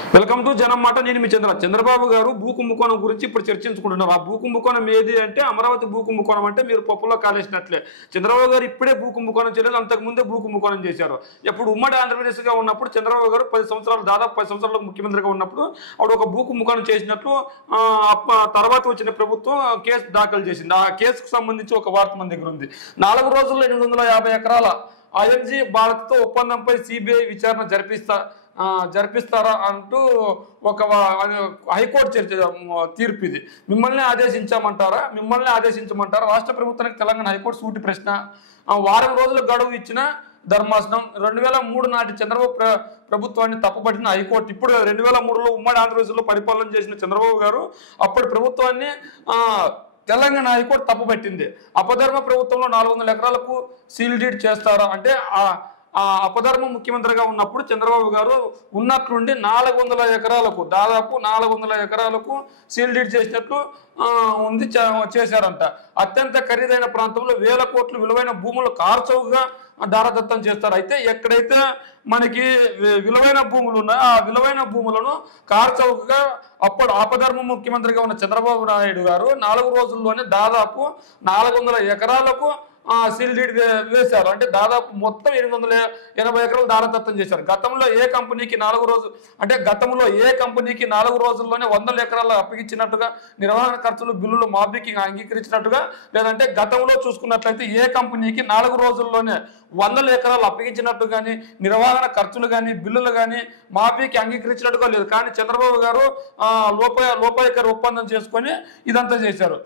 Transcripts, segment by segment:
Welcome to జనం మాట. నేను మీ చంద్రబాబు గారు భూ కుంభకోణం గురించి ఇప్పుడు చర్చించుకుంటున్నారు. ఆ భూ కుంభకోణం ఏది అంటే అమరావతి భూ కుంభకోణం అంటే మీరు పప్పులో కాలేసినట్లే. చంద్రబాబు గారు ఇప్పుడే భూ కుంభకోణం చేయలేదు, అంతకుముందే భూ కుంభకోణం చేశారు. ఎప్పుడు ఉమ్మడి ఆంధ్రప్రదేశ్గా ఉన్నప్పుడు చంద్రబాబు గారు 10 సంవత్సరాలు దాదాపు 10 సంవత్సరాలకు ముఖ్యమంత్రిగా ఉన్నప్పుడు అప్పుడు ఒక భూ కుంభకోణం చేసినట్లు తర్వాత వచ్చిన ప్రభుత్వం కేసు దాఖలు చేసింది. ఆ కేసుకు సంబంధించి ఒక వార్త మన దగ్గర ఉంది. 4 రోజుల్లో 850 ఎకరాల ఐఎన్జీ భారత్తో ఒప్పందంపై సిబిఐ విచారణ జరిపిస్తారా అంటూ ఒక హైకోర్టు తీర్పు ఇది. మిమ్మల్ని ఆదేశించమంటారా? రాష్ట్ర ప్రభుత్వానికి తెలంగాణ హైకోర్టు సూటి ప్రశ్న. వారం రోజుల గడువు ఇచ్చిన ధర్మాసనం. 2003 నాటి చంద్రబాబు ప్రభుత్వాన్ని తప్పుపట్టిన హైకోర్టు ఇప్పుడు 2003లో ఉమ్మడి ఆంధ్రప్రదేశ్లో పరిపాలన చేసిన చంద్రబాబు గారు అప్పటి ప్రభుత్వాన్ని తెలంగాణ హైకోర్టు తప్పుపట్టింది. అపధర్మ ప్రభుత్వంలో 400 ఎకరాలకు సీల్ డీడ్ చేస్తారా అంటే అపధర్మ ముఖ్యమంత్రిగా ఉన్నప్పుడు చంద్రబాబు గారు ఉన్నట్లుండి 400 ఎకరాలకు దాదాపు 400 ఎకరాలకు సీల్ డీడ్ చేసినట్లు ఉంది చేశారంట. అత్యంత ఖరీదైన ప్రాంతంలో వేల కోట్ల విలువైన భూములు కార్చౌకగా దారదత్తం చేస్తారు. అయితే ఎక్కడైతే మనకి విలువైన భూములు ఉన్నాయో ఆ విలువైన భూములను కార్చౌకగా అప్పుడు ఆపధర్మ ముఖ్యమంత్రిగా ఉన్న చంద్రబాబు నాయుడు గారు 4 రోజుల్లోనే దాదాపు 400 ఎకరాలకు సీల్ డీడ్ వేశారు. అంటే దాదాపు మొత్తం 880 ఎకరాలు దారదత్తం చేశారు. గతంలో ఏ కంపెనీకి 4 రోజుల్లోనే 100 ఎకరాలు అప్పగించినట్టుగా నిర్వహణ ఖర్చులు బిల్లులు మాఫీకి అంగీకరించినట్టుగా, లేదంటే గతంలో చూసుకున్నట్లయితే ఏ కంపెనీకి 4 రోజుల్లోనే 100 ఎకరాలు అప్పగించినట్టు కానీ నిర్వహణ ఖర్చులు కానీ బిల్లులు కానీ మాఫీకి అంగీకరించినట్టుగా లేదు. కానీ చంద్రబాబు గారు లోపాయకర ఒప్పందం చేసుకొని ఇదంతా చేశారు.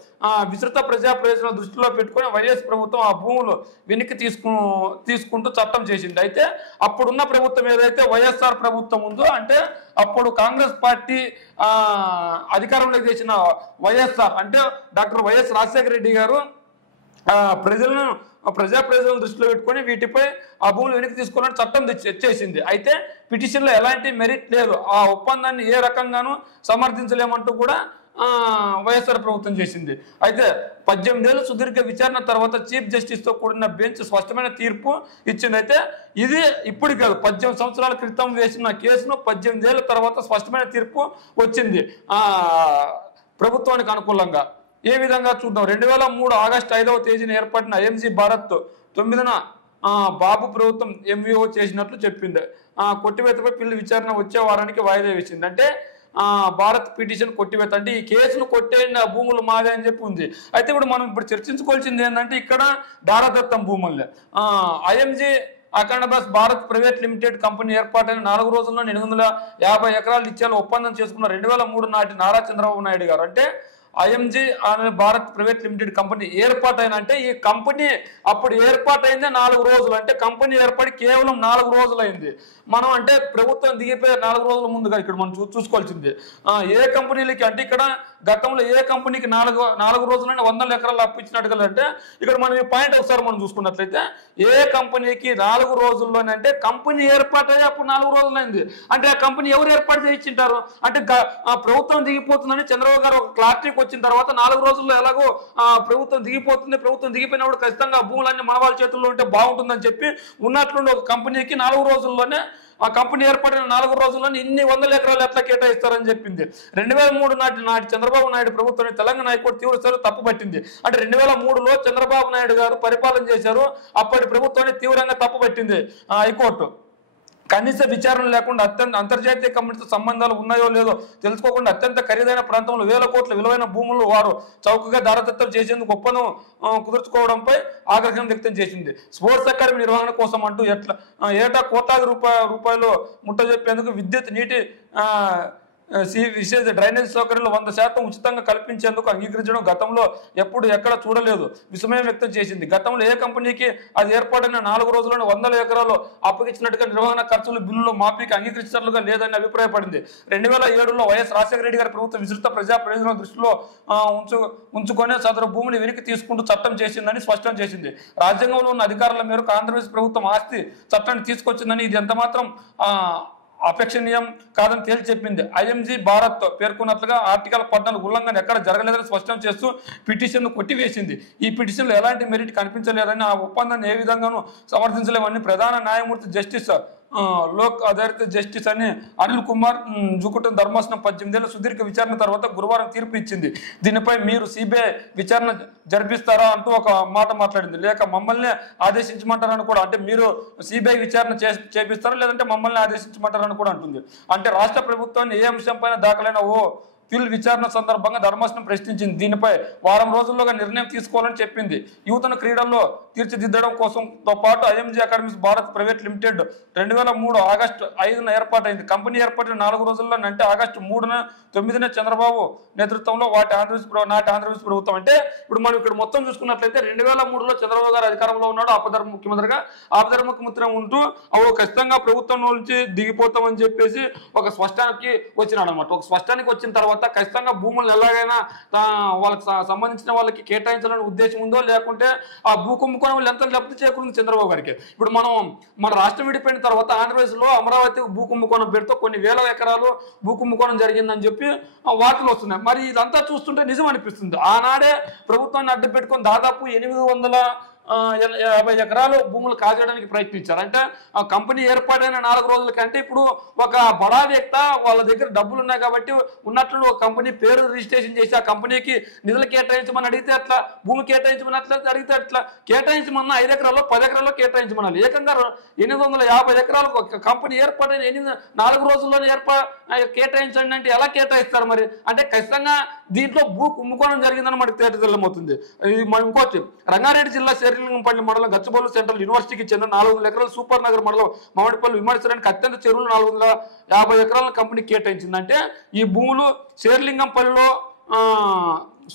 విస్తృత ప్రజా ప్రయోజనాల దృష్టిలో పెట్టుకొని వైఎస్ ప్రభుత్వం ఆ భూములు వెనక్కి తీసుకుంటూ చట్టం చేసింది. అయితే అప్పుడున్న ప్రభుత్వం ఏదైతే వైఎస్ఆర్ ప్రభుత్వం ఉందో, అంటే అప్పుడు కాంగ్రెస్ పార్టీ అధికారంలోకి తెచ్చిన వైఎస్ఆర్ అంటే డాక్టర్ వైఎస్ రాజశేఖర రెడ్డి గారు ప్రజా ప్రయోజనాలను దృష్టిలో పెట్టుకొని వీటిపై ఆ భూములు వెనక్కి తీసుకోవాలని చట్టం చేసింది. అయితే పిటిషన్లో ఎలాంటి మెరిట్ లేదు, ఆ ఒప్పందాన్ని ఏ రకంగానూ సమర్థించలేమంటూ కూడా వైఎస్ఆర్ ప్రభుత్వం చేసింది. అయితే 18 ఏళ్ళ సుదీర్ఘ విచారణ తర్వాత చీఫ్ జస్టిస్తో కూడిన బెంచ్ స్పష్టమైన తీర్పు ఇచ్చింది. అయితే ఇది ఇప్పుడు కాదు, 18 సంవత్సరాల క్రితం వేసిన కేసును 18 ఏళ్ళ తర్వాత స్పష్టమైన తీర్పు వచ్చింది ప్రభుత్వానికి అనుకూలంగా. ఏ విధంగా చూద్దాం. 2003 ఆగస్టు 5వ తేదీన ఏర్పడిన ఐఎన్జీ భారత్ 9న బాబు ప్రభుత్వం ఎంవిఓ చేసినట్లు చెప్పింది. కొట్టివేతపై పిల్లి విచారణ వచ్చే వారానికి వాయిదా వేసింది. అంటే భారత్ పిటిషన్ కొట్టివేత అంటే ఈ కేసును కొట్టేసిన భూములు మాదే అని చెప్పి ఉంది. అయితే మనం చర్చించుకోవాల్సింది ఏంటంటే ఇక్కడ దారదత్తం భూములే. ఐఎంజీ అఖండ బస్ భారత్ ప్రైవేట్ లిమిటెడ్ కంపెనీ ఏర్పాటైన 4 రోజుల్లో 850 ఎకరాలు ఇచ్చేలా ఒప్పందం చేసుకున్న 2003 నాటి నారా చంద్రబాబు నాయుడు గారు. అంటే ఐఎంజీ అనే భారత్ ప్రైవేట్ లిమిటెడ్ కంపెనీ ఏర్పాటైన అంటే ఈ కంపెనీ అప్పుడు ఏర్పాటైందే 4 రోజులు. అంటే కంపెనీ ఏర్పడి కేవలం 4 రోజులు అయింది. మనం అంటే ప్రభుత్వం దిగిపోయే 4 రోజుల ముందుగా ఇక్కడ మనం చూసుకోవాల్సింది. ఏ కంపెనీలకి అంటే ఇక్కడ గతంలో ఏ కంపెనీకి 4 రోజులైనా 100 ఎకరాలు అప్పించినట్టు కదా. అంటే ఇక్కడ మనం ఈ పాయింట్ ఒకసారి మనం చూసుకున్నట్లయితే ఏ కంపెనీకి 4 రోజుల్లోనే అంటే కంపెనీ ఏర్పాటయ్యి అప్పుడు 4 రోజులైంది. అంటే ఆ కంపెనీ ఎవరు ఏర్పాటు చేయించారు అంటే ప్రభుత్వం దిగిపోతుందని చంద్రబాబు గారు ఒక క్లారిటీకి వచ్చిన తర్వాత 4 రోజుల్లో ఎలాగో ప్రభుత్వం దిగిపోతుంది, ప్రభుత్వం దిగిపోయినప్పుడు ఖచ్చితంగా భూములన్నీ మన వాళ్ళ చేతుల్లో ఉంటే బాగుంటుందని చెప్పి ఉన్నట్లుండి ఒక కంపెనీకి 4 రోజుల్లోనే ఆ కంపెనీ ఏర్పడిన 4 రోజుల్లోనే ఇన్ని 100 ఎకరాలు ఎట్లా కేటాయిస్తారని చెప్పింది. 2003 నాటి చంద్రబాబు నాయుడు ప్రభుత్వాన్ని తెలంగాణ హైకోర్టు తీవ్రస్థాయిలో తప్పుపట్టింది. అంటే 2003లో చంద్రబాబు నాయుడు గారు పరిపాలన చేశారు, అప్పటి ప్రభుత్వాన్ని తీవ్రంగా తప్పుపట్టింది హైకోర్టు. కనీస విచారణ లేకుండా అంతర్జాతీయ కంపెనీతో సంబంధాలు ఉన్నాయో లేదో తెలుసుకోకుండా అత్యంత ఖరీదైన ప్రాంతంలో వేల కోట్ల విలువైన భూములు వారు చౌకగా దారదత్తం చేసేందుకు ఒప్పందం కుదుర్చుకోవడంపై ఆగ్రహం వ్యక్తం చేసింది. స్పోర్ట్స్ అకాడమీ నిర్వహణ కోసం అంటూ ఏటా కోట్లాది రూపాయలు ముట్టజెప్పేందుకు విద్యుత్, నీటి, విశేష డ్రైనేజ్ సౌకర్యాలు 100% ఉచితంగా కల్పించేందుకు అంగీకరించడం గతంలో ఎక్కడ చూడలేదు విస్మయం వ్యక్తం చేసింది. గతంలో ఏ కంపెనీకి అది ఏర్పడిన 4 రోజుల్లోనే 100 ఎకరాలు అప్పగించినట్టుగా నిర్వహణ ఖర్చులు బిల్లులు మాఫీకి అంగీకరించినట్లుగా లేదని అభిప్రాయపడింది. 2007లో వైఎస్ రాజశేఖర రెడ్డి గారి ప్రభుత్వం విస్తృత ప్రజా ప్రయోజనాల దృష్టిలో ఉంచుకొని సదరు భూమిని వెనక్కి తీసుకుంటూ చట్టం చేసిందని స్పష్టం చేసింది. రాజ్యాంగంలో ఉన్న అధికారుల మేరకు ఆంధ్రప్రదేశ్ ప్రభుత్వం ఆస్తి చట్టాన్ని తీసుకొచ్చిందని ఇది ఎంతమాత్రం అపేక్షణీయం కాదని తేల్చి చెప్పింది. ఐఎంజీ భారత్ పేర్కొన్నట్లుగా ఆర్టికల్ 14 ఉల్లంఘన ఎక్కడ జరగలేదని స్పష్టం చేస్తూ పిటిషన్ను కొట్టివేసింది. ఈ పిటిషన్లో ఎలాంటి మెరిట్ కనిపించలేదని ఆ ఒప్పందాన్ని ఏ విధంగానూ సమర్థించలేమని ప్రధాన న్యాయమూర్తి జస్టిస్ లోక్ ఆధారిత జస్టిస్ అని అనిల్ కుమార్ జుకుటన్ ధర్మాసనం 18 ఏళ్ల సుదీర్ఘ విచారణ తర్వాత గురువారం తీర్పు ఇచ్చింది. దీనిపై మీరు సిబిఐ విచారణ జరిపిస్తారా అంటూ ఒక మాట మాట్లాడింది. లేక మమ్మల్ని ఆదేశించమంటారని కూడా, అంటే మీరు సిబిఐ విచారణ చేపిస్తారా లేదంటే మమ్మల్ని ఆదేశించమంటారని కూడా అంటుంది. అంటే రాష్ట్ర ప్రభుత్వాన్ని ఏ అంశంపైన దాఖలైన ఓ పిల్ విచారణ సందర్భంగా ధర్మాసనం ప్రశ్నించింది. దీనిపై వారం రోజుల్లోగా నిర్ణయం తీసుకోవాలని చెప్పింది. యువతను క్రీడల్లో తీర్చిదిద్దడం కోసంతో పాటు IMG academies Bharat private limited 2003 August 5న ఏర్పాటైంది. కంపెనీ ఏర్పడిన 4 రోజుల్లో అంటే ఆగస్టు 3న 9న చంద్రబాబు నేతృత్వంలో నాటి ఆంధ్రప్రదేశ్ ప్రభుత్వం, అంటే ఇప్పుడు మనం ఇక్కడ మొత్తం చూసుకున్నట్లయితే 2003లో చంద్రబాబు గారు అధికారంలో ఉన్నాడు, ఆపద్ధర్మ ముఖ్యమంత్రిగా ఉంటూ ఖచ్చితంగా ప్రభుత్వం నుంచి దిగిపోతామని చెప్పేసి ఒక స్పష్టానికి వచ్చినాడు అనమాట. ఒక స్పష్టానికి వచ్చిన తర్వాత ఖచ్చితంగా భూములను ఎలాగైనా వాళ్ళకి సంబంధించిన వాళ్ళకి కేటాయించాలనే ఉద్దేశం ఉందో, లేకుంటే ఆ భూ కుంభకోణం ఎంత లబ్ధి చేకూరింది చంద్రబాబు గారికి. ఇప్పుడు మన రాష్ట్రం విడిపోయిన తర్వాత ఆంధ్రప్రదేశ్ లో అమరావతి భూ కుంభకోణం పేరుతో కొన్ని వేల ఎకరాలు భూ కుంభకోణం జరిగిందని చెప్పి వార్తలు వస్తున్నాయి. మరి ఇదంతా చూస్తుంటే నిజం అనిపిస్తుంది. ఆనాడే ప్రభుత్వాన్ని అడ్డు పెట్టుకొని దాదాపు 850 ఎకరాలు భూములు కాజేయడానికి ప్రయత్నించారు. అంటే ఆ కంపెనీ ఏర్పాటైన 4 రోజుల కంటే ఇప్పుడు ఒక బడా వ్యక్తి వాళ్ళ దగ్గర డబ్బులు ఉన్నాయి కాబట్టి ఉన్నట్లు ఒక కంపెనీ పేరు రిజిస్ట్రేషన్ చేసి ఆ కంపెనీకి నిధులు కేటాయించమని అడిగితే అట్లా, భూమి కేటాయించమని అట్లా అడిగితే అట్లా, కేటాయించమన్నా 5 ఎకరాల్లో 10 ఎకరాల్లో కేటాయించమన్నారు. ఏకంగా 850 ఎకరాలకు ఒక కంపెనీ ఏర్పాటైన 4 రోజుల్లోనే కేటాయించండి అంటే ఎలా కేటాయిస్తారు మరి? అంటే ఖచ్చితంగా దీంట్లో భూ కుంభకోణం జరిగిందని మనకు తేటతెల్లమవుతుంది. మనం ఇంకోటి, రంగారెడ్డి జిల్లా శ్రీలింగంపల్లి మండలం గచ్చిబౌలి సెంట్రల్ యూనివర్సిటీకి చెందిన 400 ఎకరాల సూపర్ నగర్ మండలం మామిడిపల్లి విమర్శడానికి అత్యంత చెరువులు 450 ఎకరాల కంపెనీ కేటాయించింది. అంటే ఈ భూములు శ్రీలింగంపల్లిలో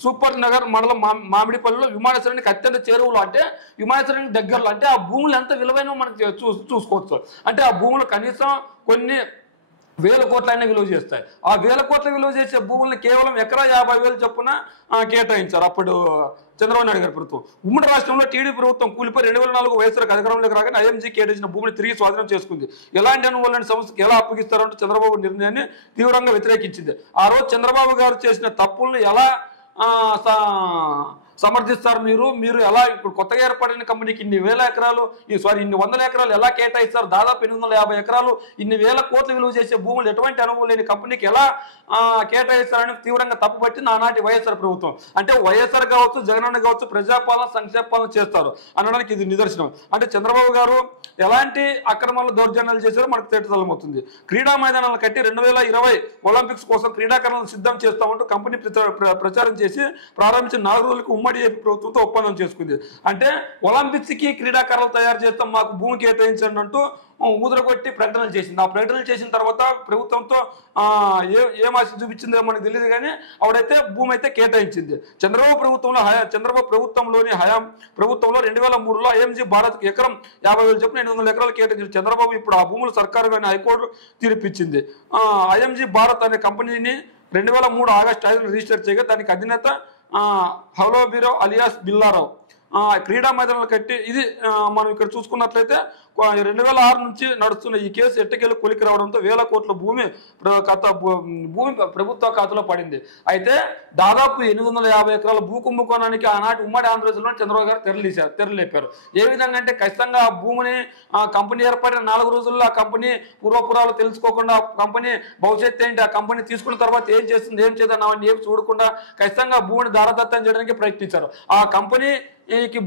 సూపర్ నగర్ మండలం మామిడిపల్లిలో విమానాశ్రయానికి అత్యంత చేరువలో, అంటే విమానాశ్రయానికి దగ్గరలో, అంటే ఆ భూములు ఎంత విలువైన మనకి చూసుకోవచ్చు. అంటే ఆ భూములు కనీసం కొన్ని వేల కోట్లైనా విలువ చేస్తాయి. ఆ వేల కోట్ల విలువ చేసే భూములను కేవలం ఎకరా 50,000 చొప్పున కేటాయించారు అప్పుడు చంద్రబాబు నాయుడు గారి ప్రభుత్వం. ఉమ్మడి రాష్ట్రంలో టీడీపీ ప్రభుత్వం కూలిపోయి 2004 వైఎస్ఆర్ అధికారంలోకి రాగానే ఐఎంజీ కేటాయించిన భూమిని తిరిగి స్వాధీనం చేసుకుంది. ఎలాంటి అనుభవాలని సంస్థకి ఎలా అప్పగిస్తారంటూ చంద్రబాబు నిర్ణయాన్ని తీవ్రంగా వ్యతిరేకించింది. ఆ రోజు చంద్రబాబు గారు చేసిన తప్పులను ఎలా సమర్థిస్తారు మీరు ఎలా ఇప్పుడు కొత్తగా ఏర్పడిన కంపెనీకి ఇన్ని వందల ఎకరాలు ఎలా కేటాయిస్తారు? దాదాపు 850 ఎకరాలు ఇన్ని వేల కోట్ల విలువ చేసే భూములు ఎటువంటి అనుభవం లేని కంపెనీకి ఎలా కేటాయిస్తారని తీవ్రంగా తప్పుపట్టింది ఆనాటి వైఎస్ఆర్ ప్రభుత్వం. అంటే వైఎస్ఆర్ కావచ్చు, జగనన్న కావచ్చు, ప్రజాపాలన సంక్షేమ పాలన చేస్తారు అనడానికి ఇది నిదర్శనం. అంటే చంద్రబాబు గారు ఎలాంటి అక్రమాలు దౌర్జన్యాలు చేశారో మనకు తేటతెల్లమవుతుంది. క్రీడా మైదానాలు కట్టి 2020 ఒలింపిక్స్ కోసం క్రీడాకారులను సిద్ధం చేస్తామంటూ కంపెనీ ప్రచారం చేసి ప్రారంభించిన 4 రోజులకు ఉమ్మడి ఏపీ ప్రభుత్వంతో ఒప్పందం చేసుకుంది. అంటే ఒలింపిక్స్ కి క్రీడాకారులు తయారు చేస్తాం, మాకు భూమి కేటాయించండి అంటూ ఊదరగొట్టి ప్రకటనలు చేసింది. ఆ ప్రకటనలు చేసిన తర్వాత ప్రభుత్వంతో ఏం ఆశ చూపించిందో మనకు తెలియదు, కానీ ఆవిడైతే భూమి అయితే కేటాయించింది. చంద్రబాబు ప్రభుత్వంలో 2003లో ఐఎంజీ భారత్ ఎకరం 50,000 చొప్పున 800 ఎకరాలు కేటాయించింది. చంద్రబాబు ఇప్పుడు ఆ భూములు సర్కారు కానీ హైకోర్టు తీర్పిచ్చింది. ఐఎంజీ భారత్ అనే కంపెనీని 2003 ఆగస్టు 5న రిజిస్టర్ చేయగా దానికి అధినేత హౌలోబిరో అలియాస్ బిల్లారావు క్రీడా మైదానాలు కట్టి, ఇది మనం ఇక్కడ చూసుకున్నట్లయితే 2006 నుంచి నడుస్తున్న ఈ కేసు ఎట్టకేలు కొలికి రావడంతో వేల కోట్ల భూమి ప్రభుత్వ ఖాతాలో పడింది. అయితే దాదాపు 850 ఎకరాల భూ కుంభకోణానికి ఆనాటి ఉమ్మడి ఆంధ్రప్రదేశ్లో చంద్రబాబు గారు తెరలేపారు. ఏ విధంగా అంటే ఖచ్చితంగా ఆ భూమిని కంపెనీ ఏర్పడిన 4 రోజుల్లో ఆ కంపెనీ పూర్వపురాలు తెలుసుకోకుండా, కంపెనీ భవిష్యత్తు ఏంటి, ఆ కంపెనీ తీసుకున్న తర్వాత ఏం చేస్తుంది, ఏం చేద్దాం అవన్నీ ఏం చూడకుండా ఖచ్చితంగా భూమిని దారదత్తం చేయడానికి ప్రయత్నించారు. ఆ కంపెనీ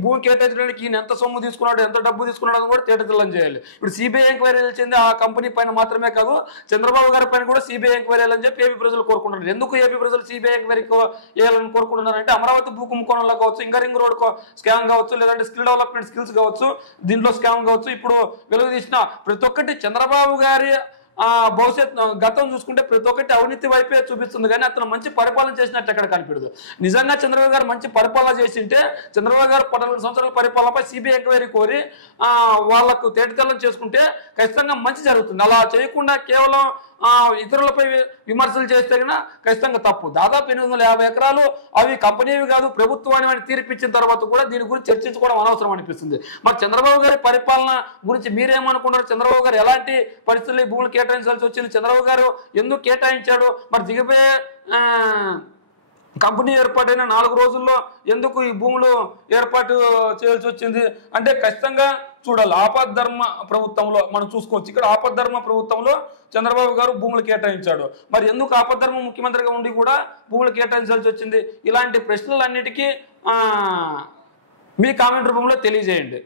భూమి కేటాయించడానికి ఈయన ఎంత సొమ్ము తీసుకున్నాడు, ఎంత డబ్బు తీసుకున్నాడు అని కూడా తేటతెల్లం చేయాలి. ఇప్పుడు సిబిఐ ఎంక్వైరీ వచ్చింది ఆ కంపెనీ పైన మాత్రమే కాదు, చంద్రబాబు గారి పైన కూడా సిబిఐ ఎంక్వైరీ అని చెప్పి ఏపీ ప్రజలు కోరుకుంటున్నారు. ఎందుకు ఏపీ ప్రజలు సిబిఐ ఎంక్వైరీ వేయాలని కోరుకుంటున్నారంటే అమరావతి భూ కుంభకోణంలో కావచ్చు, ఇంకా రింగ్ రోడ్ స్కామ్ కావచ్చు, లేదంటే స్కిల్ డెవలప్మెంట్ స్కిల్స్ కావచ్చు, దీంట్లో స్కామ్ కావచ్చు, ఇప్పుడు వెలుగు తీసిన ప్రతి ఒక్కటి చంద్రబాబు గారి గతం చూసుకుంటే ప్రతి ఒక్కటి అవినీతి వైపే చూపిస్తుంది, కానీ అతను మంచి పరిపాలన చేసినట్టు ఎక్కడ కనిపించదు. నిజంగా చంద్రబాబు గారు మంచి పరిపాలన చేసింటే చంద్రబాబు గారు 14 సంవత్సరాల పరిపాలనపై సిబిఐ ఎంక్వైరీ కోరి వాళ్లకు తేటతెల్లం చేసుకుంటే ఖచ్చితంగా మంచి జరుగుతుంది. అలా చేయకుండా కేవలం ఇతరులపై విమర్శలు చేస్తే కన్నా ఖచ్చితంగా తప్పు. దాదాపు 850 ఎకరాలు అవి కంపెనీవి కాదు, ప్రభుత్వాన్ని అని తీర్పిచ్చిన తర్వాత కూడా దీని గురించి చర్చించుకోవడం అనవసరం అనిపిస్తుంది. మరి చంద్రబాబు గారి పరిపాలన గురించి మీరేమనుకున్నారు? చంద్రబాబు గారు ఎలాంటి పరిస్థితుల్లో ఈ భూములు కేటాయించాల్సి వచ్చింది? చంద్రబాబు గారు ఎందుకు కేటాయించాడు? మరి దిగిపోయే కంపెనీ ఏర్పాటైన 4 రోజుల్లో ఎందుకు ఈ భూములు ఏర్పాటు చేయాల్సి వచ్చింది? అంటే ఖచ్చితంగా చూడాలి. ఆపద్ధర్మ ప్రభుత్వంలో మనం చూసుకోవచ్చు. ఇక్కడ ఆపద్ధర్మ ప్రభుత్వంలో చంద్రబాబు గారు భూములు కేటాయించాడు. మరి ఎందుకు ఆపద్ధర్మ ముఖ్యమంత్రిగా ఉండి కూడా భూములు కేటాయించాల్సి వచ్చింది? ఇలాంటి ప్రశ్నలన్నిటికీ మీ కామెంట్ రూపంలో తెలియజేయండి.